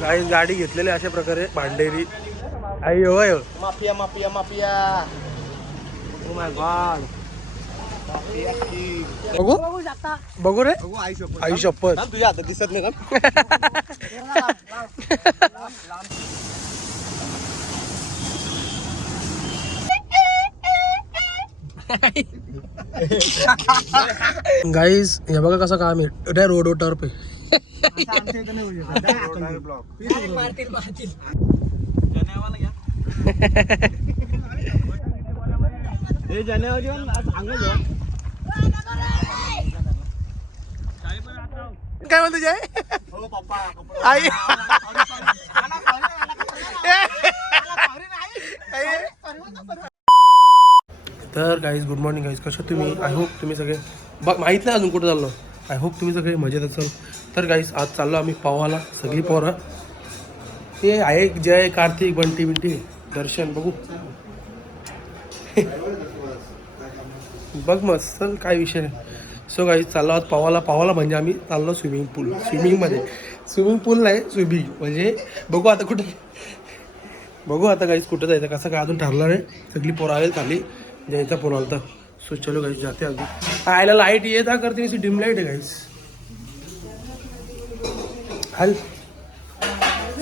गाईस गाडी घेतलेली अशा प्रकारे भांडेरी आई होय mafia mafia mafia. Oh my God. बघू बघू रे आई शपथ. तुझ्या हातात दिसत नाही का? गाईज हे बघा कसं काम आहे त्या रोड टर्फ आहे. काय म्हणतो जय आई तर गाईज गुड मॉर्निंग गाईज कशा तुम्ही. आय होप तुम्ही सगळे माहीत नाही अजून कुठं चाललो. आय होप तुम्ही सगळे मजेत असाल. तर गाईज आज चाललो आम्ही पावाला सगळी पोरं. ते आहे जय कार्तिक बंटी बिंटी दर्शन बघू बघ मस्त चल काय विषय नाही. सो गाईज चाललो आज पावाला म्हणजे आम्ही चाललो स्विमिंगमध्ये. स्विमिंग पूल नाही स्विमिंग म्हणजे बघू आता गाईज कुठं जायचं कसं काय अजून ठरलं नाही. सगळी पोरं आले खाली जायचा फोन आला तर. सो चलो गाईज जाते अजून. आयला लाईट येत करते मी डिम लाईट आहे गाईज हाल.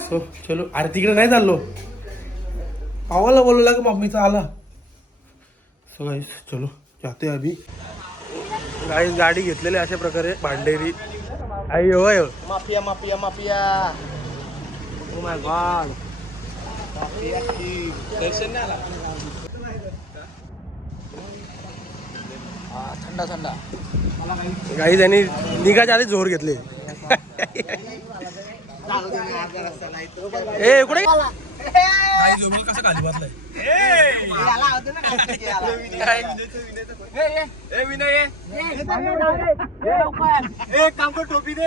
सो चलो अरे तिकडे नाही चाललो पावाला बोलवला का मम्मीचा आला. सो गाईज चलो जाते अभी. गाईज गाडी घेतलेली अशा प्रकारे भांडेरी आई होय mafia mafia mafia. Oh my God. Darshan नाही आला. थंडा थंडा. गाईज यांनी निघाच्या आधी जोर घेतले. ए कुठे कसं खाली बसलाय. काम कर टोपी दे.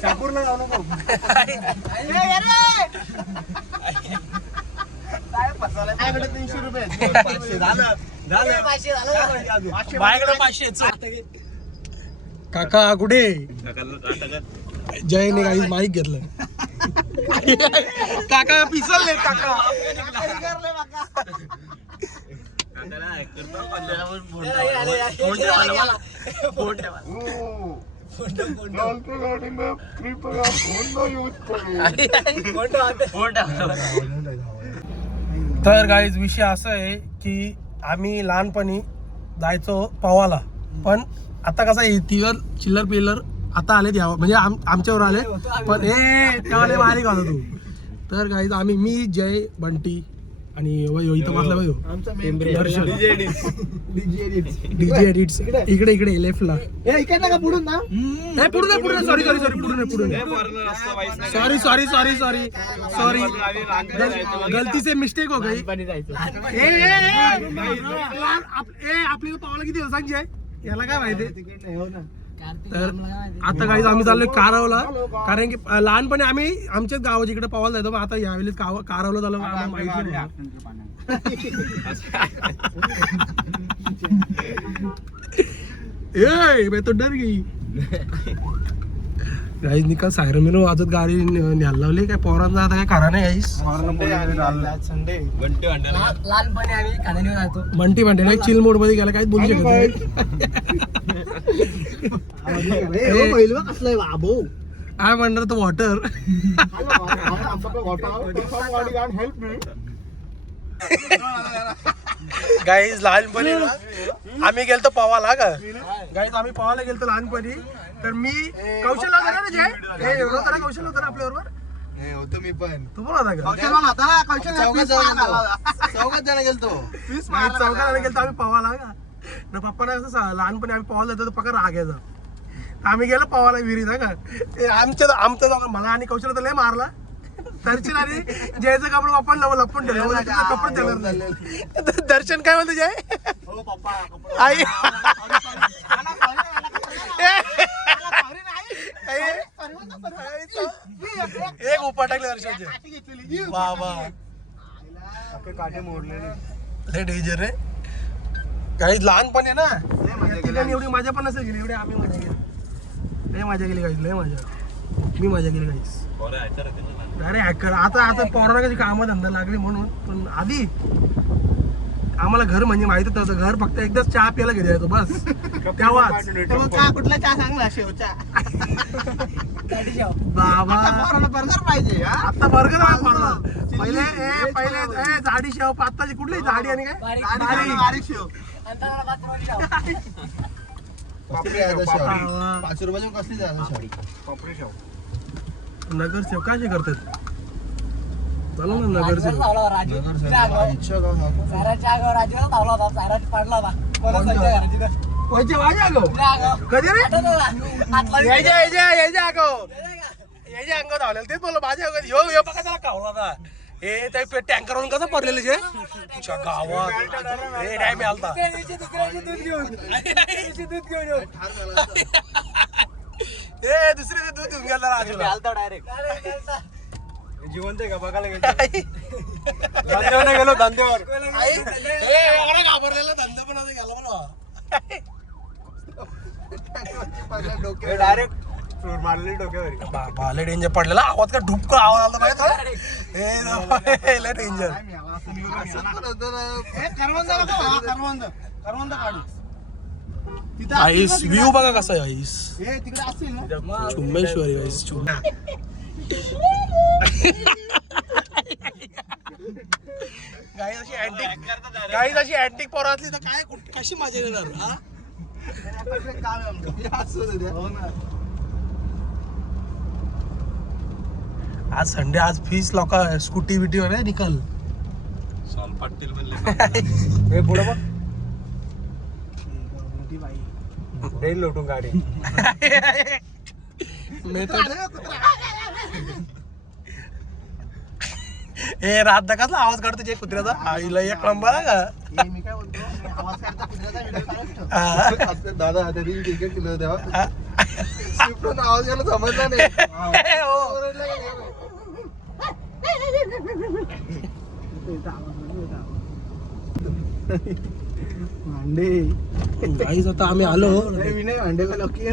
शापूरला जाऊ नको. माझ्याकडे 300 रुपये. माझ्याकडे 500. काका कुठे जयने काही माईक घेतलं. काका पिसलले काका. तर गाईज विषय असा आहे की आम्ही लहानपणी जायचो पवाला. पण आता कसं आहे तिघं चिल्लर पिल्लर आता आले त्या म्हणजे आमच्यावर आले. पण हे तेव्हा लय बारीक होता तू. तर गाईज आम्ही मी जय बंटी आणि इथं बसला पाहिजे दर्शन डीजे एडिट्स इकडे लेफ्टला. पुढून ना पुढे सॉरी गलती से मिस्टेक हो गई. आपल्याला पावाला किती होतं सांग जय याला काय माहिती. तर आता काही आम्ही चाललोय कारावला. कारण की लहानपणी आम्ही आमच्याच गावाच्या इकडे पावायला जायचो. आता यावेळेस कारावला झालं आम्हाला माहिती नाही. तो डर गई गाईज निकाल सायरन मिळून वाजत गाडी न्यायला लावली. काय पोरांचा आता काय करा नाही गाईस. लहानपणी आम्ही खाण्याने जातो. बंटी म्हणते नाही चिल मोड मध्ये गेला काहीच बोलू शकत नाही. कसलं बाबू काय म्हणणार तो वॉटर. गाईज लहानपणी आम्ही गेलतो पवाला का गाईज आम्ही पवाला गेलतो लहानपणी. तर मी कौशल होता ना जय होता ना कौशल होता ना आपल्या बरोबर. होतो मी पण. तू पण होता का. चौघात जण गेलतो. चौघाला गेलतो आम्ही पवाला का ना. पप्पाना कसं लहानपणी आम्ही पवाला जातो पक्का राग यायचा. आम्ही गेलो पवाला विहिरीत का. आमचं मला आणि कौशल लय मारला. दर्शन आणि जयचं कपडे आपण लपून ठेवलं कपडे ठेवलं. दर्शन काय म्हणतो जय आई एक उपा टाकले वर्षाचे बाबा काटे मोडलेले लय डेंजर रे काही लहानपणी आहे ना या ठिकाणी एवढी मजा पण नसेल गेली एवढी आम्ही मजा केली लय मजा केली गाईस लय मजा मी मजा केली गाईस अरे हॅकर आता पोराला कधी कामं धंदा लागली म्हणून पण आधी आम्हाला घर म्हणजे माहितच नव्हतं घर फक्त एकदाच चहा प्यायला घरी यायचो बस तेव्हाच कुठला चहा सांगला शेवचा बाबा बर्गर पाहिजे आता बर्गर पहिले झाडी शेव आत्ताची कुठली झाडी आणि काय बारीक शेव ₹5 कसली साडी पापडी शेव नगरसेवक काय करतात चला ना नगरसेवक कधी रे याच्या अंगात धावलेलं तेच बोललो माझ्या अंगात यो बघा त्याला कावला ना हे त्या टँकरवरून कसं पडलेलं जे तुझ्या गावात हे टाइम आलता ए दुसरे दूध घेऊन गेला राजूला डायरेक्ट जिवंत आहे का बघायला गेलो धंद्यावर घाबरलेला धंदा पण आता गेला मला डायरेक्ट चोर मारले डोक्यावर बाबा लय डेंजर पडलेला आवाज का ढुपका आवाज आला माहिती लय डेंजर आईस व्ह्यू बघा कसा आहे आईस तिकडे असतील ना चुम्मेश्वरी आईस काही अशी अँटिक पोरं असली तर काय कशी मजा येणार आज संडे आज फीस लोक स्कूटी बिटी वर निकल पाटील म्हणले पुढे बघ लोटून गाडी ए रात कसला आवाज काढतो जे कुत्र्याचा आईला एक नंबर आहे का मी काय बोलतो आवाज काढता दादा क्रिकेट केलं तेव्हा आवाज यायला समजला नाही आता आम्ही आलो भांडेला नक्की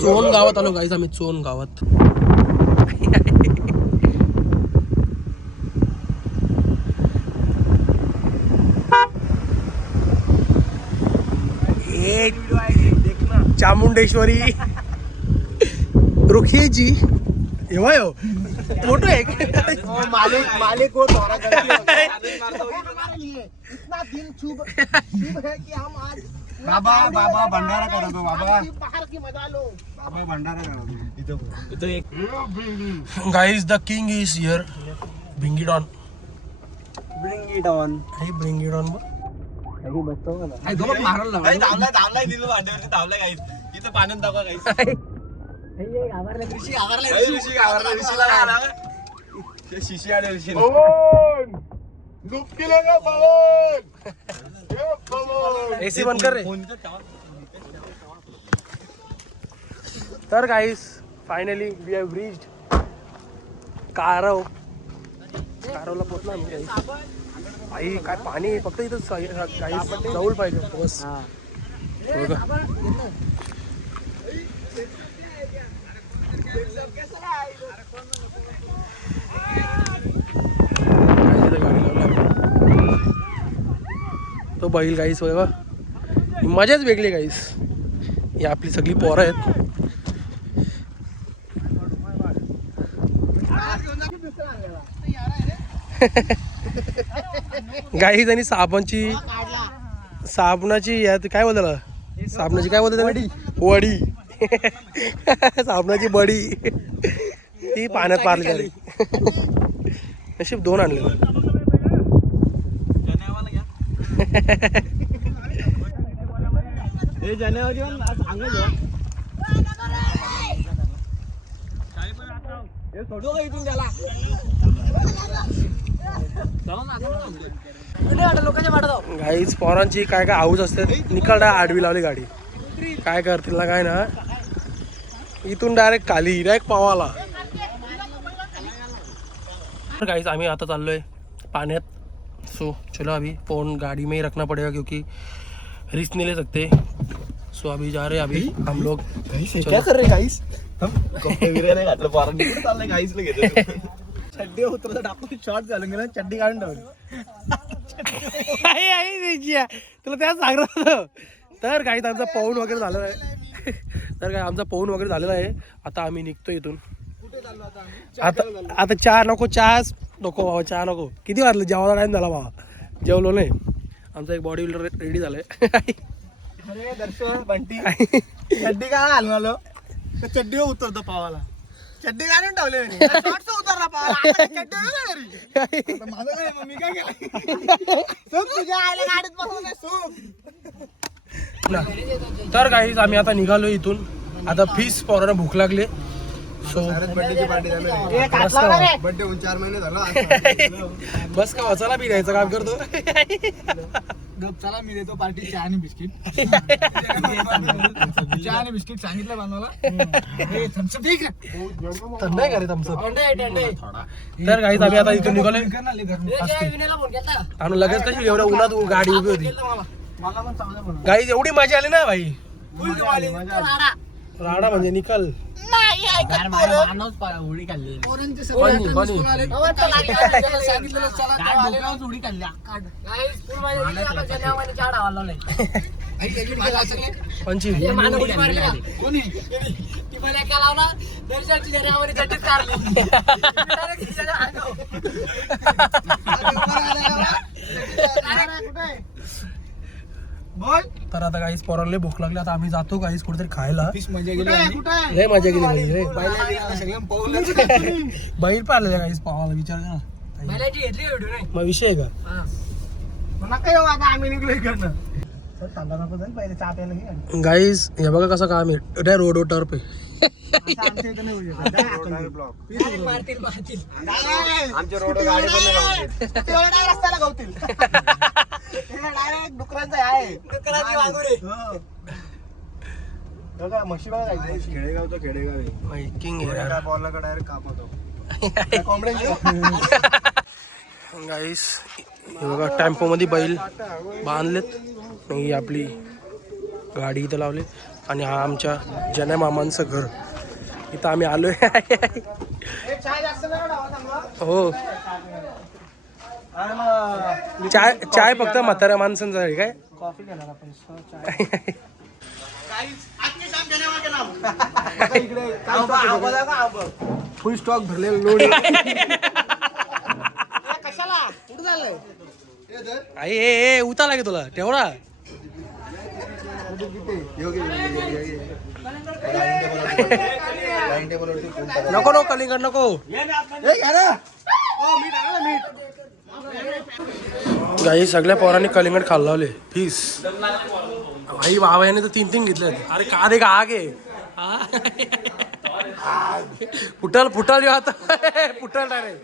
चोन गावात आलो गाईज आम्ही चोन गावात चामुंडेश्वरी रुखी जी एवढा हो फोटो है मालिक को इतना दिन शुभ है कि हम आज बाबा भंडारा करो तो बाबा बाहर की मजा लो बाबा भंडारा करो तो एक guys the king is here bring it on हे ब्रिंग इट ऑन काही बघतो ना काय दोन मारला धावलाय दिलं भांड्यावरती धावलाय गाईस इथं पाण्यात दाखवा गाईस शिशी आले एसी बंद कर रे तर गाईस फायनली वी हॅव रीच्ड कारवला पोहोचलो आम्ही गाईस आई काय पाणी फक्त इथं गाईस जवळ पाहिजे बस तो बैल गाईस बघा मजाच वेगळी गाईस ही आपली सगळी पोरं आहेत गाईस आणि साबणाची यात काय बोलतात साबणाची काय बोलतात वडी साबणाची बडी ती पाण्यात पारली गाडी नशीब 2 आणले गाईच पोरांची काय हाऊस असते निकाल आडवी लावली गाडी काय करतील ना काय ना इथून डायरेक्ट खाली डायरेक्ट पावाला. गाइस आम्ही आता चाललोय पाण्यात. सो चलो अभी फोन गाड़ी में ही रखना पड़ेगा क्योंकि रिस्क नहीं ले सकते. सो अभी जा रहे हैं अभी हम लोग. क्या कर रहे गाइस? हम कपडे वगैरे नाही घातलं पारण कुठे चाललंय गाइसला घेतो. चड्डी उतरत टाकून शॉर्ट झालं गेलं चड्डी काढून ठेवली. तुला त्याच सांगणार होतं. तर काही आमचा पाऊण वगैरे झालेला आहे. तर काय आमचा पाऊण वगैरे झालेला आहे. आता आम्ही निघतो इथून. आता चहा नको, चहा नको बाबा, चहा नको. किती वाजलं? जेवायला टाइम झाला बाबा, जेवलो नाही. आमचा एक बॉडी बिल्डर रेडी झालाय. अरे दर्शन बंटी चड्डी काय घालून चड्डी उतरतो पावाला. चड्डी घालून ठेवले उतरला पावाला. माझं काय मग मी काय केलं? तुझ्या आईला गाडीत बसवलं तर काहीच आम्ही आता निघालो इथून. आता फीस पोरांना भूक लागले. सो बर्थडे पार्टी झाली. बर्थडे होऊन 4 महिने झाला. बस का वाचायला बी द्यायचं काम करतो. चला मी देतो पार्टी चहा आणि बिस्किट. चहा आणि बिस्किट सांगितलं बनवायला. नाही का रे तुमचं? तर काहीच आम्ही आता इथून निघालोय. आणि लगेच कशी एवढ्या उन्हात गाडी उभी होती. गाईज एवढी मजा आली ना भाई. राडा म्हणजे निकाल. तर आता काहीच पोरांना भूक लागली. आता आम्ही जातो काहीच कुठेतरी खायला. लय मजा गेली. बैल पाहिलं काहीच पावाला विचार करा. मग विषय का? गाईज हे बघा कसं काम आहे. रोड टर्फ आहे. आमच्या रोड गाडी रस्त्याला गवतील. डायरेक्ट डुकरांचा आहे. म्हशी बघा खेडेगाव तो खेडेगाव किंग बॉलला डायरेक्ट कापतो. गाईस हे बघा टेम्पो मध्ये बैल बांधलेत. ही आपली गाडी इथं लावली. आणि हा आमच्या जन्या मामांचं घर. इथं आम्ही आलोय. हो चाय फक्त म्हाताऱ्या माणसांसाठी काय. कॉफी घेणार आपण. फुल स्टॉक भरलेला लोड. कशाला कुठं झालंय? ए उताला की तुला तेवढा. नको नको कलिंगड नको. गाई सगळ्या पोरांनी कलिंगड खाल्लं लावले. फीस आई बाबाने तर 3 घेतले. अरे का रे का आगे फुटल फुटल आता फुटल डायरेक्ट.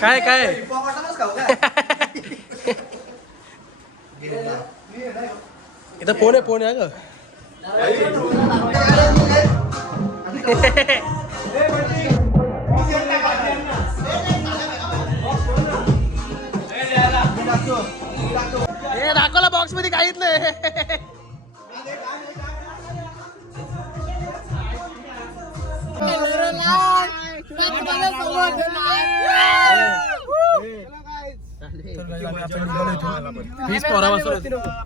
काय काय इथं फोन आहे ग. दाखवला बॉक्स मध्ये काहीच नाही.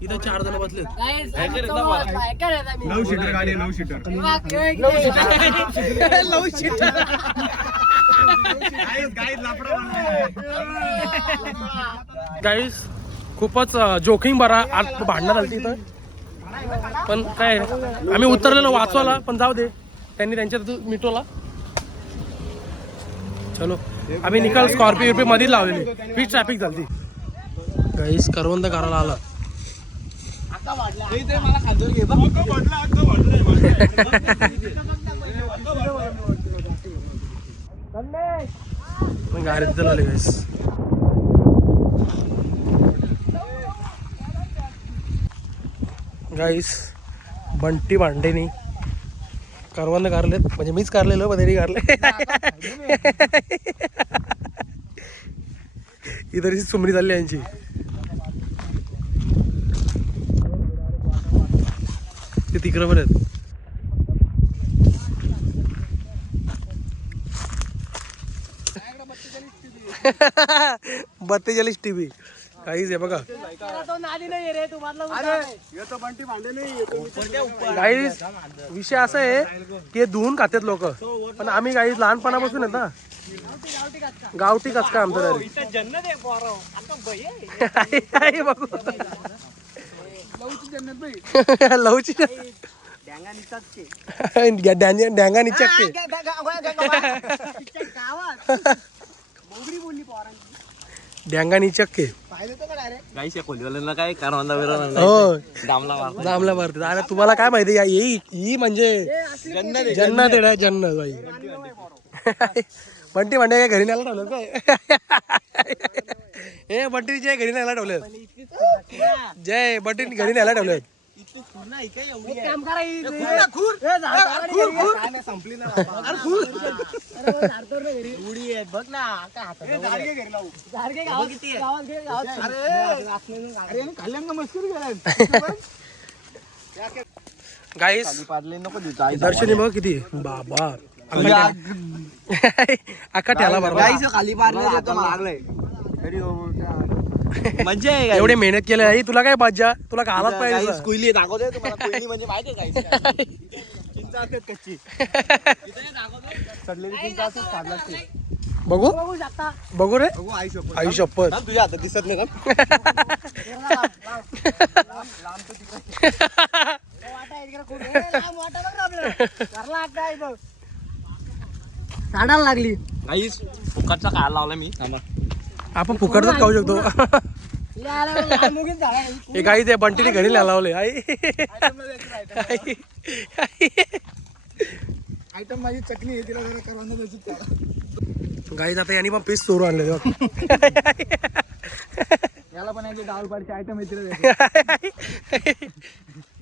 इथं 4 जण बसले. 9 सीटर गाडी. 9 सीटर. गाईस खूपच जोखीम भरा आज भांडणार आली तिथं. पण काय आम्ही उतरलेलो वाचवायला. पण जाऊ दे त्यांनी त्यांच्यात मिटवला. चलो आम्ही निकाल स्कॉर्पिओ मध्ये लावलेली. फीस ट्रॅफिक झाली. गाईस करवंद करायला आला. गाडी तिथं लावली गाईस. गाईस बंटी भांडेनी करवंद कारलेत, म्हणजे मीच कारलेलं पण त्यांनी कारले. इतर चुमरी चालली यांची. ते तिकडं पण आहेत. बत्तेचाळीस टीव्ही काहीच आहे बघा. काहीच विषय असा आहे की धुवून खातात लोक, पण आम्ही काही लहानपणापासून आहेत ना गावठी कचका आमचं तरी. बघू लवची डॅंगा निचकते. डॅंगा निचक्के हो दामला मारते. अरे तुम्हाला काय माहिती ही म्हणजे जन्नत आहे, जन्नत बाई. बंटी भांडे काय घरी न्यायला ठेवलं काय? हे बंटीचे घरी न्यायला ठेवलं. जय बंटी घरी न्यायला ठेवलं. गाईस दर्शनी बघ किती बाबा अख्खा ठेला बरोबर खाली मज्जा आहे. एवढे मेहनत केली आहे तुला काय मज्जा, तुला घालाच पाहिजे. कोयली दाखवते तुम्हाला. कोयली म्हणजे माहिती आहे काय? चिंचा असतात कच्ची चढलेली चिंचा असतात काढला. बघू बघू रे आई शपथ तुझ्या हातात दिसत नाही का? झाडाला लागली. आईस फुकटचा खायला लावला मी. आपण फुकटच खाऊ शकतो. हे काही ते बंटीने घरी लावले. आई आयटम माझी चटणी आहे, तिला जरा करवंद द्यायची. गाईज आता यांनी पण पीस चोरून आणले. याला पण याचे डाळ पाडचे आयटम आहे, तिला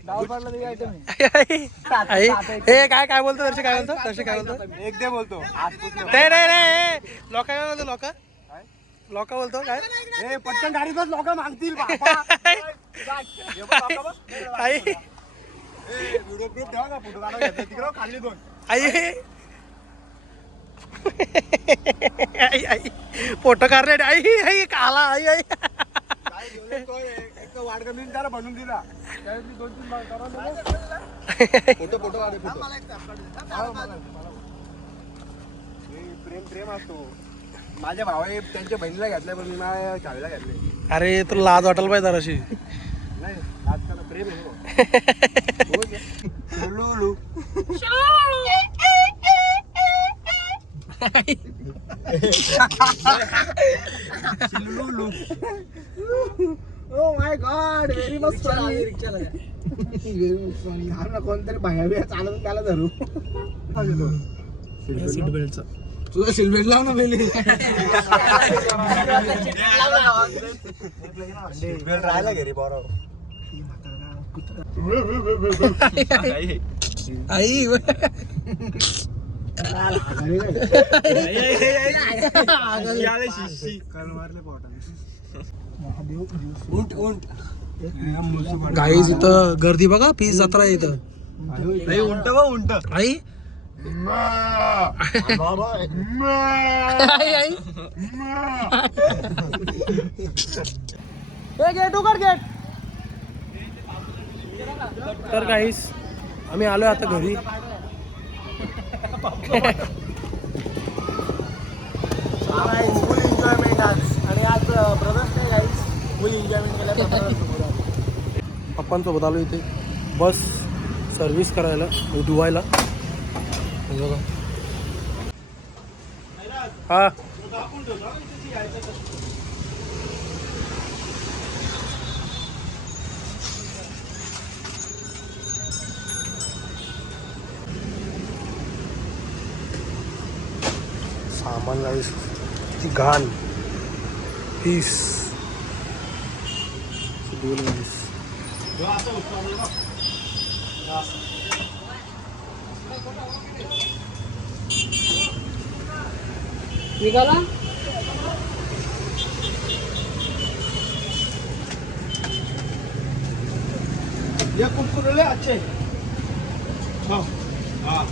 डाळ पाडला तरी आयटम आहे. हे काय काय बोलतो दर्शक, काय बोलतो दर्शक, काय बोलतो? एक दे बोलतो. नाही नाही नाही लोक काय बोलतो, लोक बोलतो काय पटकन गाडीत लोक मागतील. आई व्हिडिओ प्रूफ ठेवा का? फोटो काढा तिकडे खाल्ली दोन. आई आई आई फोटो काढले. आई आई काला आई आई एक वाढ करून त्याला बनवून दिला. दोन तीन फोटो फोटो काढे. प्रेम प्रेम असतो. माझ्या भावाने त्यांच्या बहिणीला घातलंय, पण मी माझ्या शाळेला घातले. अरे तुला लाज वाटायला पाहिजे जराशी. नाही आजकाल प्रेम आहे. ओ my God, very much funny. कोणतरी बाहेर चालवून त्याला धरू. सीट बेल्टचा तुझा सिल्मेट लाव ना बेली. राहिला घरी बरोबर. आई गाईज इथं गर्दी बघा, पीस जत्रा आहे इथं. उंट व उंट. आई तर गाईस आम्ही आलो आता घरी. फुल एन्जॉयमेंट आज. आणि आज ब्रदर्स डे गाईस. फुल एन्जॉयमेंट केला. पप्पांसोबत आलो इथे बस सर्व्हिस करायला, धुवायला. बघा हा सामान गाईस किती घाण. पीस दोन गाईस निघाला ये कुरकुरे अच्छे हाँ हाँ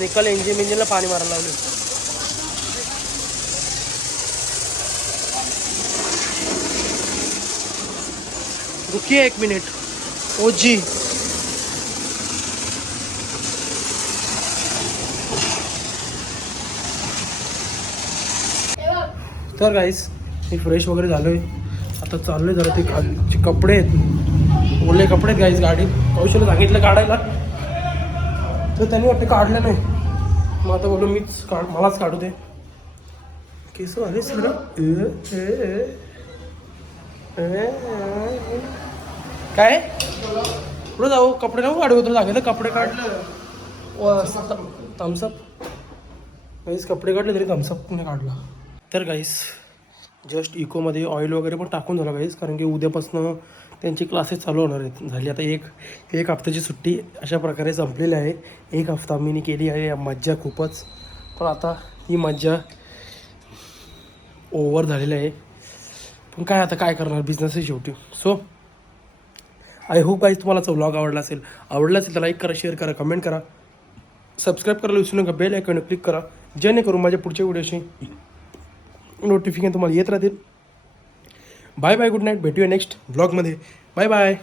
निकल इंजिनला पाणी मारायला लावले. रुकिए 1 मिनिट. ओजी तर गाईस मी फ्रेश वगैरे झालोय. आता चाललोय जरा ते जे कपडे आहेत ओले कपडे आहेत गाईस गाडीत. कौशल सांगितलं काढायला तर त्यांनी वाटतं काढलं नाही. मग आता बोललो मीच मलाच काढू दे. केस आले सर काय पुढं जाऊ कपडे नको काढू तुला सांगितलं कपडे काढलं थम्सअप गाईस कपडे काढले तरी थम्सअप नाही काढला. तर गाईस जस्ट इकोमध्ये ऑइल वगैरे पण टाकून झालं गाईस कारण की उद्यापासून त्यांचे क्लासेस चालू होणार आहेत. झाली आता एक हफ्त्याची सुट्टी अशा प्रकारे संपलेली आहे. 1 हफ्ता मी केली आहे मज्जा खूपच. पण आता ही मज्जा ओव्हर झालेली आहे. पण काय आता काय करणार बिझनेस आहे शेवटी. सो आय होप गाईस तुम्हाला व्लॉग आवडला असेल तर लाईक करा शेअर करा कमेंट करा सबस्क्राईब करायला विसरू नका. बेल आयकॉन क्लिक करा जेणेकरून माझ्या पुढच्या व्हिडिओची नोटिफिकेशन तुम्हाला येत राहतील. Bye bye good night. भेटूया नेक्स्ट व्लॉगमध्ये. Bye bye.